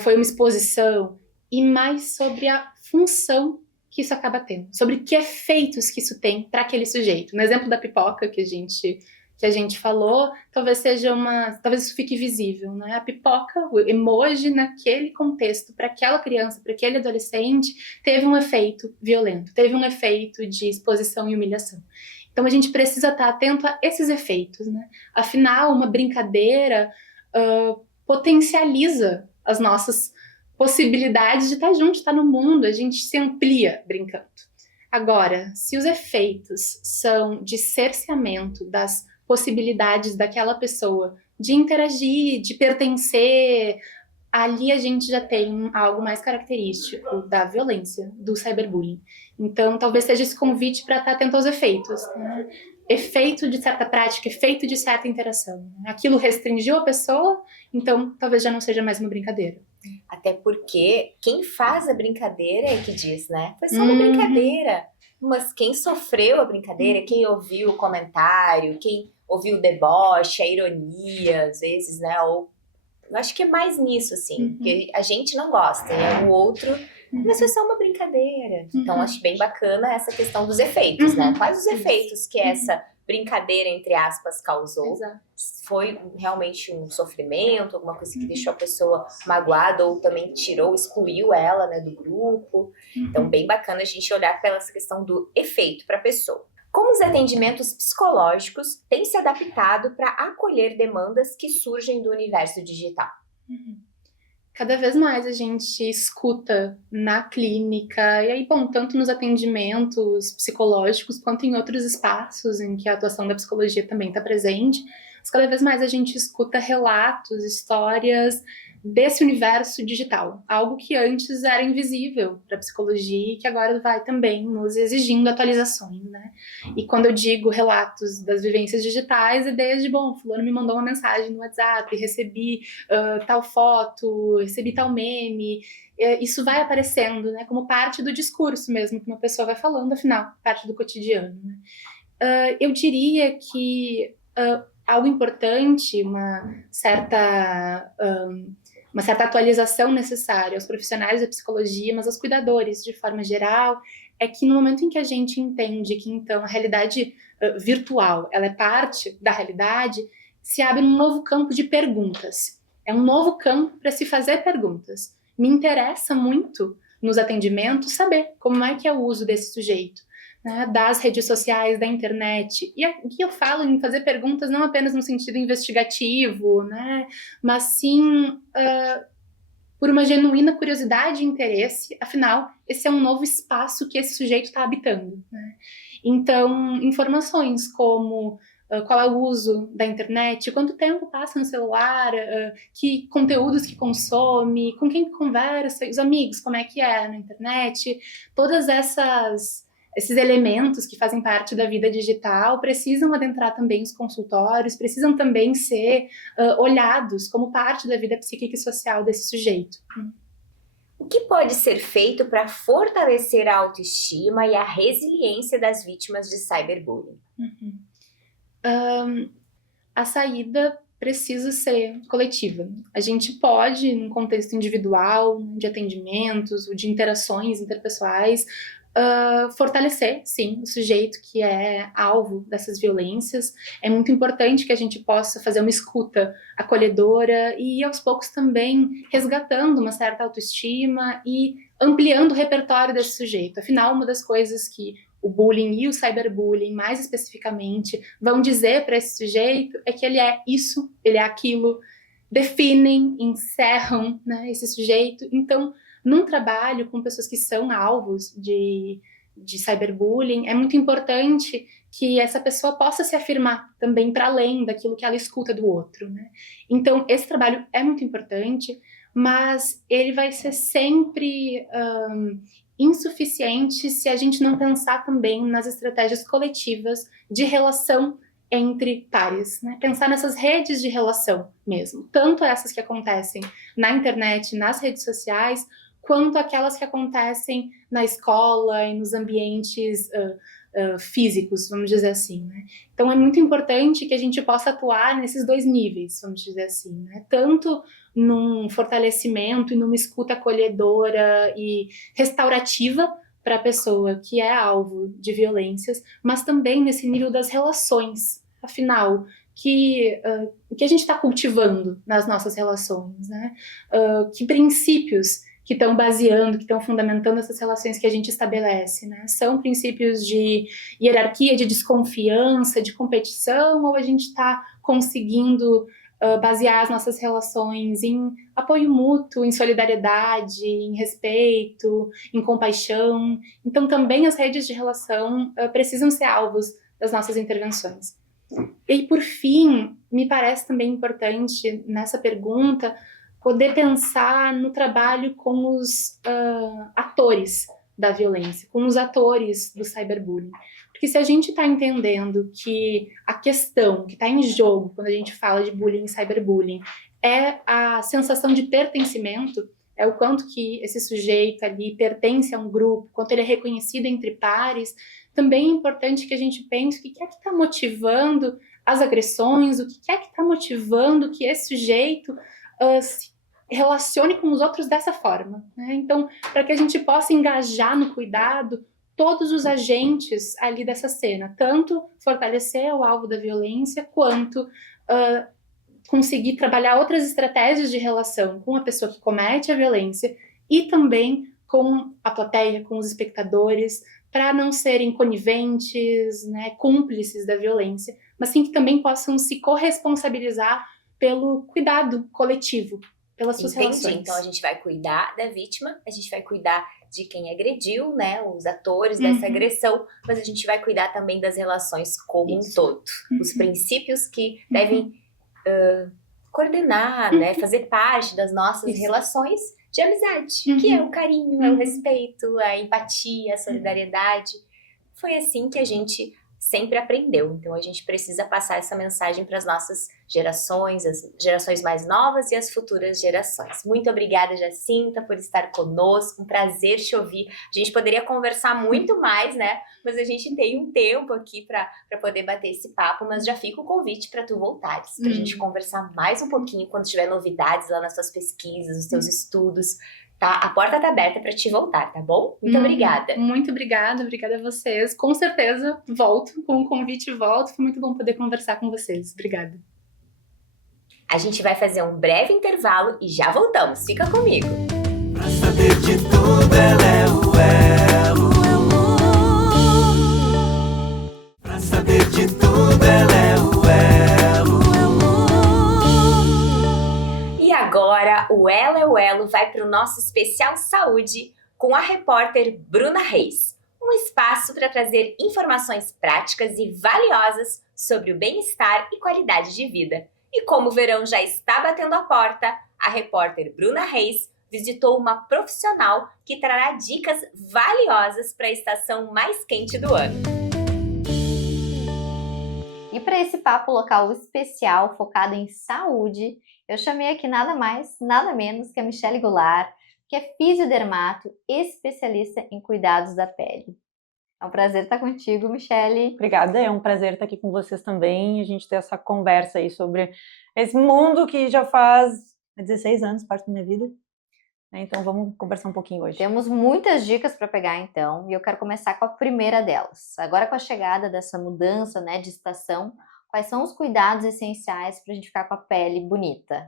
foi uma exposição, e mais sobre a função que isso acaba tendo, sobre que efeitos que isso tem para aquele sujeito. No exemplo da pipoca que a gente falou, talvez isso fique visível, né? A pipoca, o emoji naquele contexto, para aquela criança, para aquele adolescente, teve um efeito violento, teve um efeito de exposição e humilhação. Então a gente precisa estar atento a esses efeitos, né? Afinal, uma brincadeira potencializa as nossas possibilidades de estar junto, de estar no mundo, a gente se amplia brincando. Agora, se os efeitos são de cerceamento das possibilidades daquela pessoa de interagir, de pertencer, ali a gente já tem algo mais característico da violência, do cyberbullying. Então, talvez seja esse convite para estar atento aos efeitos, né? Efeito de certa prática, efeito de certa interação. Aquilo restringiu a pessoa, então talvez já não seja mais uma brincadeira. Até porque quem faz a brincadeira é que diz, né? Foi só uma brincadeira. Mas quem sofreu a brincadeira, quem ouviu o comentário, quem ouviu o deboche, a ironia, às vezes, né? Ou eu acho que é mais nisso, assim. Porque a gente não gosta, né? O outro, mas foi só uma brincadeira. Então, acho bem bacana essa questão dos efeitos, né? Quais os efeitos que essa brincadeira, entre aspas, causou? Exato. Foi realmente um sofrimento, alguma coisa que deixou a pessoa magoada ou também tirou, excluiu ela, né, do grupo. Então, bem bacana a gente olhar pela essa questão do efeito para a pessoa. Como os atendimentos psicológicos têm se adaptado para acolher demandas que surgem do universo digital? Cada vez mais a gente escuta na clínica, e aí, bom, tanto nos atendimentos psicológicos quanto em outros espaços em que a atuação da psicologia também está presente, mas cada vez mais a gente escuta relatos, histórias desse universo digital, algo que antes era invisível para a psicologia e que agora vai também nos exigindo atualizações, né? E quando eu digo relatos das vivências digitais, é desde, bom, fulano me mandou uma mensagem no WhatsApp, recebi tal foto, recebi tal meme, isso vai aparecendo, né, como parte do discurso mesmo, que uma pessoa vai falando, afinal, parte do cotidiano, né? Eu diria que algo importante, uma certa atualização necessária aos profissionais da psicologia, mas aos cuidadores de forma geral, é que no momento em que a gente entende que então a realidade virtual ela é parte da realidade, se abre um novo campo de perguntas. É um novo campo para se fazer perguntas. Me interessa muito nos atendimentos saber como é que é o uso desse sujeito, né, das redes sociais, da internet. E aqui eu falo em fazer perguntas não apenas no sentido investigativo, né, mas sim por uma genuína curiosidade e interesse. Afinal, esse é um novo espaço que esse sujeito está habitando, né? Então, informações como qual é o uso da internet, quanto tempo passa no celular, que conteúdos que consome, com quem conversa, os amigos, como é que é na internet, todas esses elementos que fazem parte da vida digital precisam adentrar também os consultórios, precisam também ser olhados como parte da vida psíquica e social desse sujeito. O que pode ser feito para fortalecer a autoestima e a resiliência das vítimas de cyberbullying? A saída precisa ser coletiva. A gente pode, num contexto individual, de atendimentos, ou de interações interpessoais, fortalecer, sim, o sujeito que é alvo dessas violências. É muito importante que a gente possa fazer uma escuta acolhedora e, aos poucos, também resgatando uma certa autoestima e ampliando o repertório desse sujeito. Afinal, uma das coisas que o bullying e o cyberbullying, mais especificamente, vão dizer para esse sujeito é que ele é isso, ele é aquilo, definem, encerram, né, esse sujeito. Então, num trabalho com pessoas que são alvos de cyberbullying, é muito importante que essa pessoa possa se afirmar também para além daquilo que ela escuta do outro, né? Então, esse trabalho é muito importante, mas ele vai ser sempre insuficiente se a gente não pensar também nas estratégias coletivas de relação entre pares, né? Pensar nessas redes de relação mesmo, tanto essas que acontecem na internet, nas redes sociais, quanto aquelas que acontecem na escola e nos ambientes físicos, vamos dizer assim, né? Então é muito importante que a gente possa atuar nesses dois níveis, vamos dizer assim, né? Tanto num fortalecimento e numa escuta acolhedora e restaurativa para a pessoa que é alvo de violências, mas também nesse nível das relações. Afinal, o que a gente está cultivando nas nossas relações, né? Que princípios que que estão baseando, que estão fundamentando essas relações que a gente estabelece, né? São princípios de hierarquia, de desconfiança, de competição, ou a gente está conseguindo basear as nossas relações em apoio mútuo, em solidariedade, em respeito, em compaixão. Então, também as redes de relação precisam ser alvos das nossas intervenções. E, por fim, me parece também importante, nessa pergunta, poder pensar no trabalho com os atores da violência, com os atores do cyberbullying. Porque se a gente está entendendo que a questão que está em jogo quando a gente fala de bullying e cyberbullying é a sensação de pertencimento, é o quanto que esse sujeito ali pertence a um grupo, quanto ele é reconhecido entre pares, também é importante que a gente pense o que é que está motivando as agressões, o que é que está motivando que esse sujeito se relacione com os outros dessa forma, né? Então, para que a gente possa engajar no cuidado todos os agentes ali dessa cena, tanto fortalecer o alvo da violência, quanto conseguir trabalhar outras estratégias de relação com a pessoa que comete a violência e também com a plateia, com os espectadores, para não serem coniventes, né, cúmplices da violência, mas sim que também possam se corresponsabilizar pelo cuidado coletivo, pelas suas relações. Então a gente vai cuidar da vítima, a gente vai cuidar de quem agrediu, né, os atores dessa agressão, mas a gente vai cuidar também das relações como um todo. Os princípios que devem coordenar, né, fazer parte das nossas relações de amizade, que é o carinho, é o respeito, a empatia, a solidariedade. Foi assim que a gente sempre aprendeu. Então a gente precisa passar essa mensagem para as nossas gerações, as gerações mais novas e as futuras gerações. Muito obrigada, Jacinta, por estar conosco. Um prazer te ouvir. A gente poderia conversar muito mais, né? Mas a gente tem um tempo aqui para poder bater esse papo, mas já fica o convite para tu voltares, para a gente conversar mais um pouquinho quando tiver novidades lá nas tuas pesquisas, nos teus estudos. Tá? A porta tá aberta para te voltar, tá bom? Muito obrigada. Muito obrigada a vocês. Com certeza volto, com o convite volto. Foi muito bom poder conversar com vocês. Obrigada. A gente vai fazer um breve intervalo e já voltamos. Fica comigo. Pra saber de tudo, ela é o elo. Pra saber de tudo, ela é o elo. E agora, o Elo é o Elo vai para o nosso especial saúde com a repórter Bruna Reis. Um espaço para trazer informações práticas e valiosas sobre o bem-estar e qualidade de vida. E como o verão já está batendo a porta, a repórter Bruna Reis visitou uma profissional que trará dicas valiosas para a estação mais quente do ano. E para esse papo local especial focado em saúde, eu chamei aqui nada mais, nada menos que a Michele Goulart, que é fisiodermato, especialista em cuidados da pele. É um prazer estar contigo, Michele. Obrigada, é um prazer estar aqui com vocês também, a gente ter essa conversa aí sobre esse mundo que já faz 16 anos, parte da minha vida. Então vamos conversar um pouquinho hoje. Temos muitas dicas para pegar então, e eu quero começar com a primeira delas. Agora com a chegada dessa mudança, né, de estação, quais são os cuidados essenciais para a gente ficar com a pele bonita?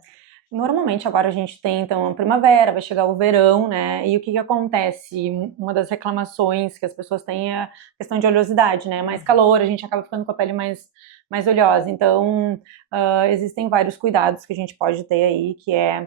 Normalmente agora a gente tem então a primavera, vai chegar o verão, né? E o que acontece? Uma das reclamações que as pessoas têm é a questão de oleosidade, né? Mais calor, a gente acaba ficando com a pele mais oleosa. Então existem vários cuidados que a gente pode ter aí, que é...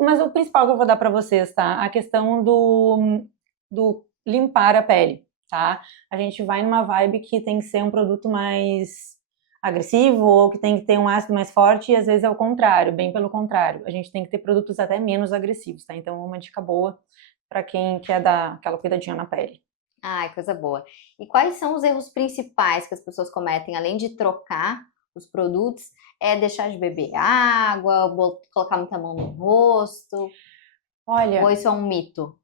Mas o principal que eu vou dar para vocês, tá? A questão do limpar a pele, tá? A gente vai numa vibe que tem que ser um produto mais agressivo ou que tem que ter um ácido mais forte e às vezes é o contrário, bem pelo contrário. A gente tem que ter produtos até menos agressivos, tá? Então uma dica boa para quem quer dar aquela cuidadinha na pele. Ai, coisa boa. E quais são os erros principais que as pessoas cometem, além de trocar os produtos? É deixar de beber água, colocar muita mão no rosto? Olha... Ou isso é um mito?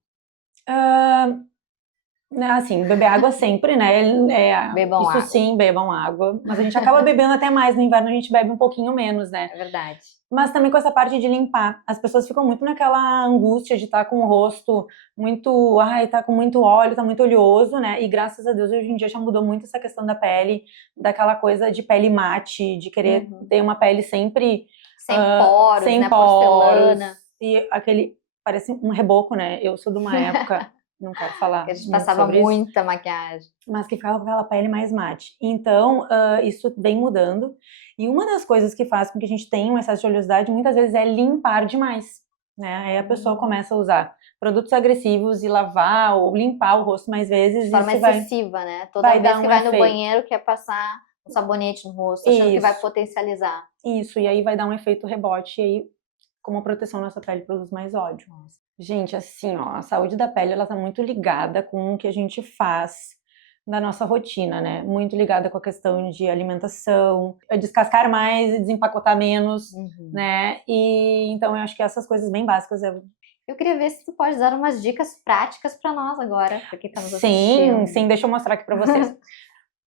Assim, beber água sempre, né? Bebam isso água. Sim, bebam água. Mas a gente acaba bebendo até mais. No inverno a gente bebe um pouquinho menos, né? É verdade. Mas também com essa parte de limpar. As pessoas ficam muito naquela angústia de estar com o rosto muito... Ai, tá com muito óleo, tá muito oleoso, né? E graças a Deus, hoje em dia já mudou muito essa questão da pele, daquela coisa de pele mate, de querer ter uma pele sempre... Sem poros, sem né? poros, Porcelana. e aquele parece um reboco, né? Eu sou de uma época, não quero falar Que a gente muito passava sobre isso, muita maquiagem. mas que ficava com aquela pele mais mate. Então, isso vem mudando. E uma das coisas que faz com que a gente tenha um excesso de oleosidade, muitas vezes, é limpar demais, né? Aí a pessoa começa a usar produtos agressivos e lavar ou limpar o rosto mais vezes. De forma isso vai excessiva, né? Toda vai vez dar que um vai no efeito. banheiro quer passar um sabonete no rosto, achando que vai Isso. potencializar. Isso, e aí vai dar um efeito rebote, e aí, como proteção, nossa pele produz mais ódio. Gente, assim, ó, a saúde da pele, ela tá muito ligada com o que a gente faz na nossa rotina, né? Muito ligada com a questão de alimentação, descascar mais e desempacotar menos, né? E então eu acho que essas coisas bem básicas Eu queria ver se tu pode dar umas dicas práticas pra nós agora, pra quem tá nos sim, assistindo. sim, deixa eu mostrar aqui pra vocês.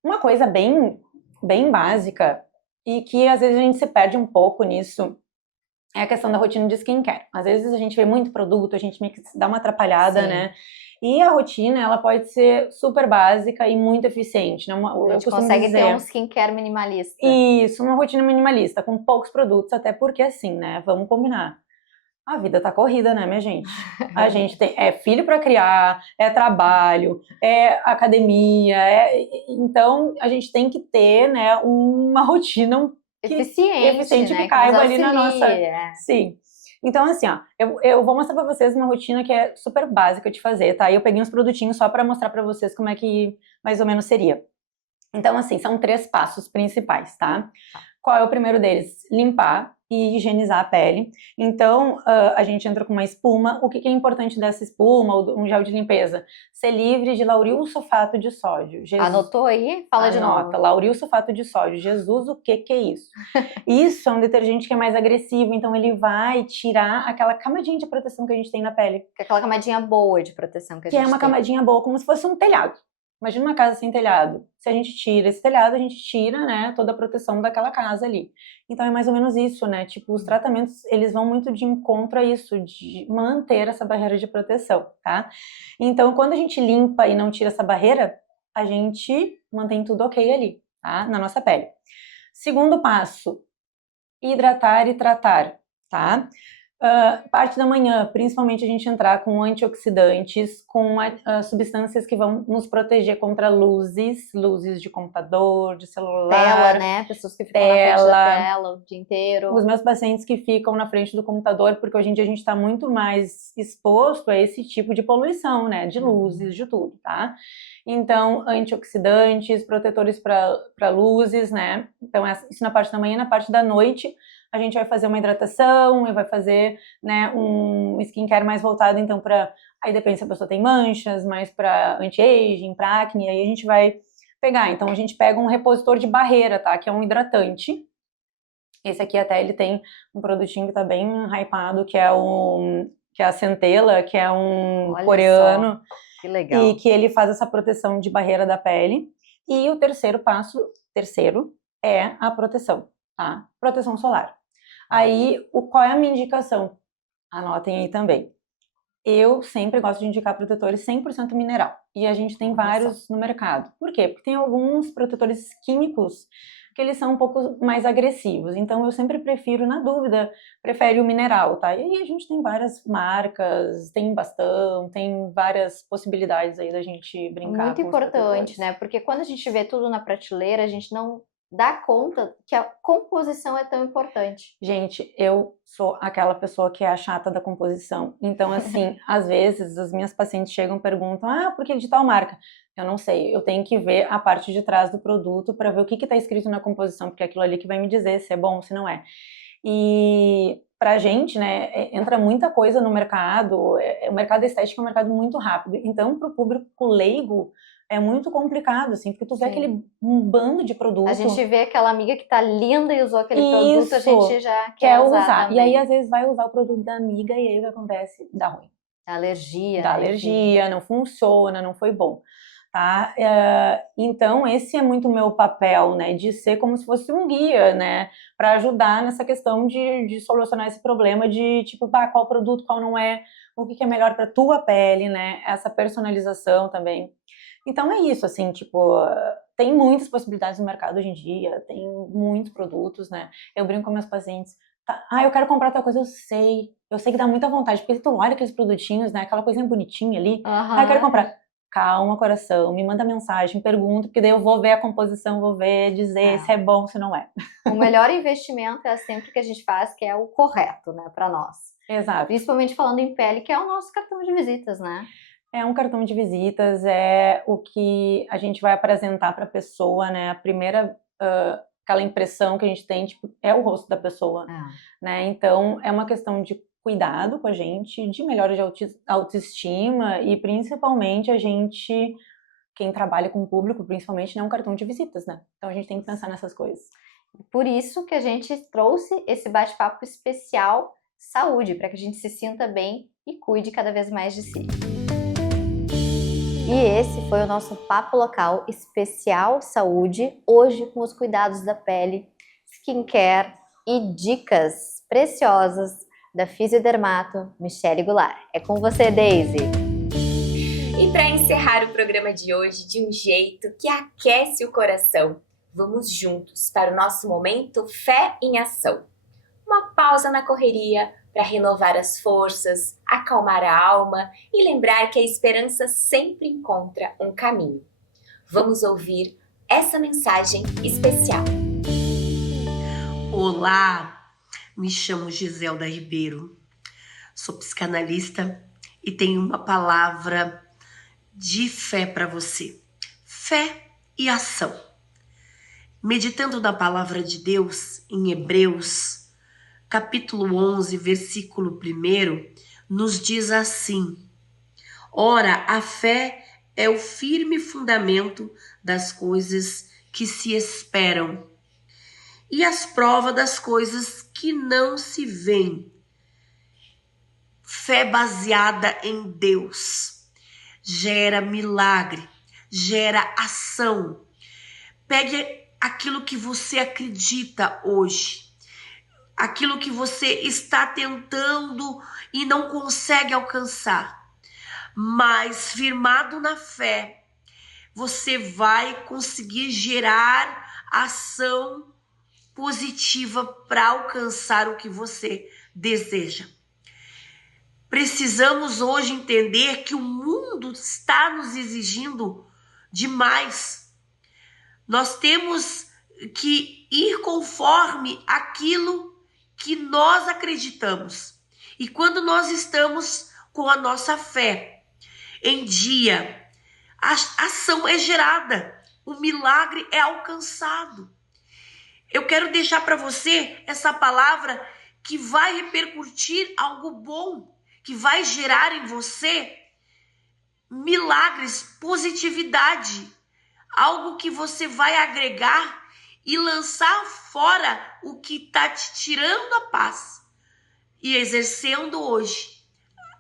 Uma coisa bem básica e que às vezes a gente se perde um pouco nisso é a questão da rotina de skincare. Às vezes a gente vê muito produto, a gente meio que dá uma atrapalhada, Sim. né? E a rotina, ela pode ser super básica e muito eficiente, né? A Eu gente costumo consegue dizer, ter um skincare minimalista. isso, uma rotina minimalista, com poucos produtos, até porque assim, né? Vamos combinar. A vida tá corrida, né, minha gente? A gente tem filho para criar, é trabalho, é academia, então a gente tem que ter, né, uma rotina eficiente né? que caiba nos ali na nossa. auxilie, Sim. Então, assim, ó, eu vou mostrar pra vocês uma rotina que é super básica de fazer, tá? Eu peguei uns produtinhos só pra mostrar pra vocês como é que mais ou menos seria. Então, assim, são 3 passos principais, tá? Qual é o primeiro deles? Limpar e higienizar a pele. Então, a gente entra com uma espuma. O que é importante dessa espuma, ou um gel de limpeza? Ser livre de lauril sulfato de sódio. Anotou aí? Fala de Anota, novo. lauril sulfato de sódio. Jesus, o que é isso? Isso é um detergente que é mais agressivo, então ele vai tirar aquela camadinha de proteção que a gente tem na pele. Que é aquela camadinha boa de proteção que a Que gente é uma tem. camadinha boa, como se fosse um telhado. Imagina uma casa sem telhado. Se a gente tira esse telhado, a gente tira, né, toda a proteção daquela casa ali. Então é mais ou menos isso, né? Tipo, os tratamentos, eles vão muito de encontro a isso, de manter essa barreira de proteção, tá? Então, quando a gente limpa e não tira essa barreira, a gente mantém tudo ok ali, tá? Na nossa pele. Segundo passo, hidratar e tratar, tá? Parte da manhã, principalmente a gente entrar com antioxidantes, com substâncias que vão nos proteger contra luzes de computador, de celular. Tela, né? Pessoas que ficam na frente da tela o dia inteiro. Os meus pacientes que ficam na frente do computador, porque hoje em dia a gente está muito mais exposto a esse tipo de poluição, né? De luzes, de tudo, tá? Então, antioxidantes, protetores para luzes, né? Então, isso na parte da manhã. Na parte da noite, a gente vai fazer uma hidratação e vai fazer, né, um skincare mais voltado, então, para... Aí depende se a pessoa tem manchas, mais para anti-aging, para acne, aí a gente vai pegar. Então, a gente pega um repositor de barreira, tá? Que é um hidratante. Esse aqui até ele tem um produtinho que tá bem hypado, que é a Centella, que é um Olha coreano. só, que legal. E que ele faz essa proteção de barreira da pele. E o terceiro é a proteção, tá? Proteção solar. Aí, qual é a minha indicação? Anotem aí também. Eu sempre gosto de indicar protetores 100% mineral. E a gente tem vários no mercado. Por quê? Porque tem alguns protetores químicos que eles são um pouco mais agressivos. Então, eu sempre prefiro, na dúvida, prefere o mineral, tá? E aí a gente tem várias marcas, tem bastão, tem várias possibilidades aí da gente brincar. Muito com importante, né? Porque quando a gente vê tudo na prateleira, a gente não dá conta que a composição é tão importante. Gente, eu sou aquela pessoa que é a chata da composição. Então, assim, às vezes as minhas pacientes chegam e perguntam: por que de tal marca? Eu não sei, eu tenho que ver a parte de trás do produto para ver o que está escrito na composição, porque é aquilo ali que vai me dizer se é bom ou se não é. E pra gente, né, entra muita coisa no mercado, o mercado estético é um mercado muito rápido. Então, pro público leigo, é muito complicado, assim, porque tu vê aquele bando de produto. A gente vê aquela amiga que tá linda e usou aquele produto, a gente já quer usar também. E aí, às vezes, vai usar o produto da amiga e aí o que acontece? Dá ruim. Alergia. Dá alergia, não funciona, não foi bom. Tá? Então, esse é muito o meu papel, né? De ser como se fosse um guia, né? Para ajudar nessa questão de solucionar esse problema de, tipo, qual produto, qual não é, o que é melhor para tua pele, né? Essa personalização também. Então é isso, assim, tipo, tem muitas possibilidades no mercado hoje em dia, tem muitos produtos, né? Eu brinco com meus pacientes, eu quero comprar tal coisa, eu sei que dá muita vontade, porque tu olha aqueles produtinhos, né, aquela coisinha bonitinha ali, eu quero comprar. Calma, coração, me manda mensagem, pergunta, porque daí eu vou ver a composição, vou ver, dizer se é bom, se não é. O melhor investimento é sempre que a gente faz, que é o correto, né, para nós. Exato. Principalmente falando em pele, que é o nosso cartão de visitas, né? É um cartão de visitas, é o que a gente vai apresentar para a pessoa, né, a primeira, aquela impressão que a gente tem, tipo, é o rosto da pessoa, né, então é uma questão de cuidado com a gente, de melhora de autoestima e principalmente quem trabalha com o público, principalmente, né, um cartão de visitas, né? Então a gente tem que pensar nessas coisas. Por isso que a gente trouxe esse bate-papo especial saúde, para que a gente se sinta bem e cuide cada vez mais de si. E esse foi o nosso Papo Local especial saúde, hoje com os cuidados da pele, skincare e dicas preciosas da fisiodermato Michele Goulart. É com você, Daisy! E para encerrar o programa de hoje de um jeito que aquece o coração, vamos juntos para o nosso momento Fé em Ação. Uma pausa na correria para renovar as forças, acalmar a alma e lembrar que a esperança sempre encontra um caminho. Vamos ouvir essa mensagem especial. Olá! Me chamo Giselda Ribeiro, sou psicanalista e tenho uma palavra de fé para você. Fé e ação. Meditando na palavra de Deus em Hebreus, capítulo 11, versículo 1, nos diz assim: Ora, a fé é o firme fundamento das coisas que se esperam e as provas das coisas que não se veem. Fé baseada em Deus gera milagre, gera ação. Pegue aquilo que você acredita hoje, aquilo que você está tentando e não consegue alcançar, mas firmado na fé, você vai conseguir gerar ação positiva para alcançar o que você deseja. Precisamos hoje entender que o mundo está nos exigindo demais. Nós temos que ir conforme aquilo que nós acreditamos. E quando nós estamos com a nossa fé em dia, a ação é gerada, o milagre é alcançado. Eu quero deixar para você essa palavra que vai repercutir algo bom, que vai gerar em você milagres, positividade, algo que você vai agregar e lançar fora o que está te tirando a paz e exercendo hoje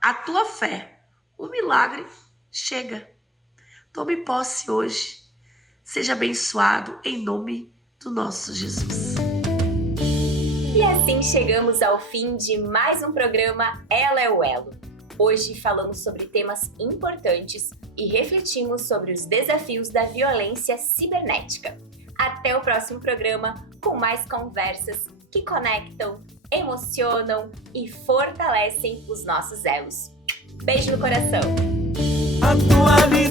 a tua fé. O milagre chega. Tome posse hoje. Seja abençoado em nome do nosso Jesus. E assim chegamos ao fim de mais um programa Ela é o Elo. Hoje falamos sobre temas importantes e refletimos sobre os desafios da violência cibernética. Até o próximo programa com mais conversas que conectam, emocionam e fortalecem os nossos elos. Beijo no coração! Atualidade.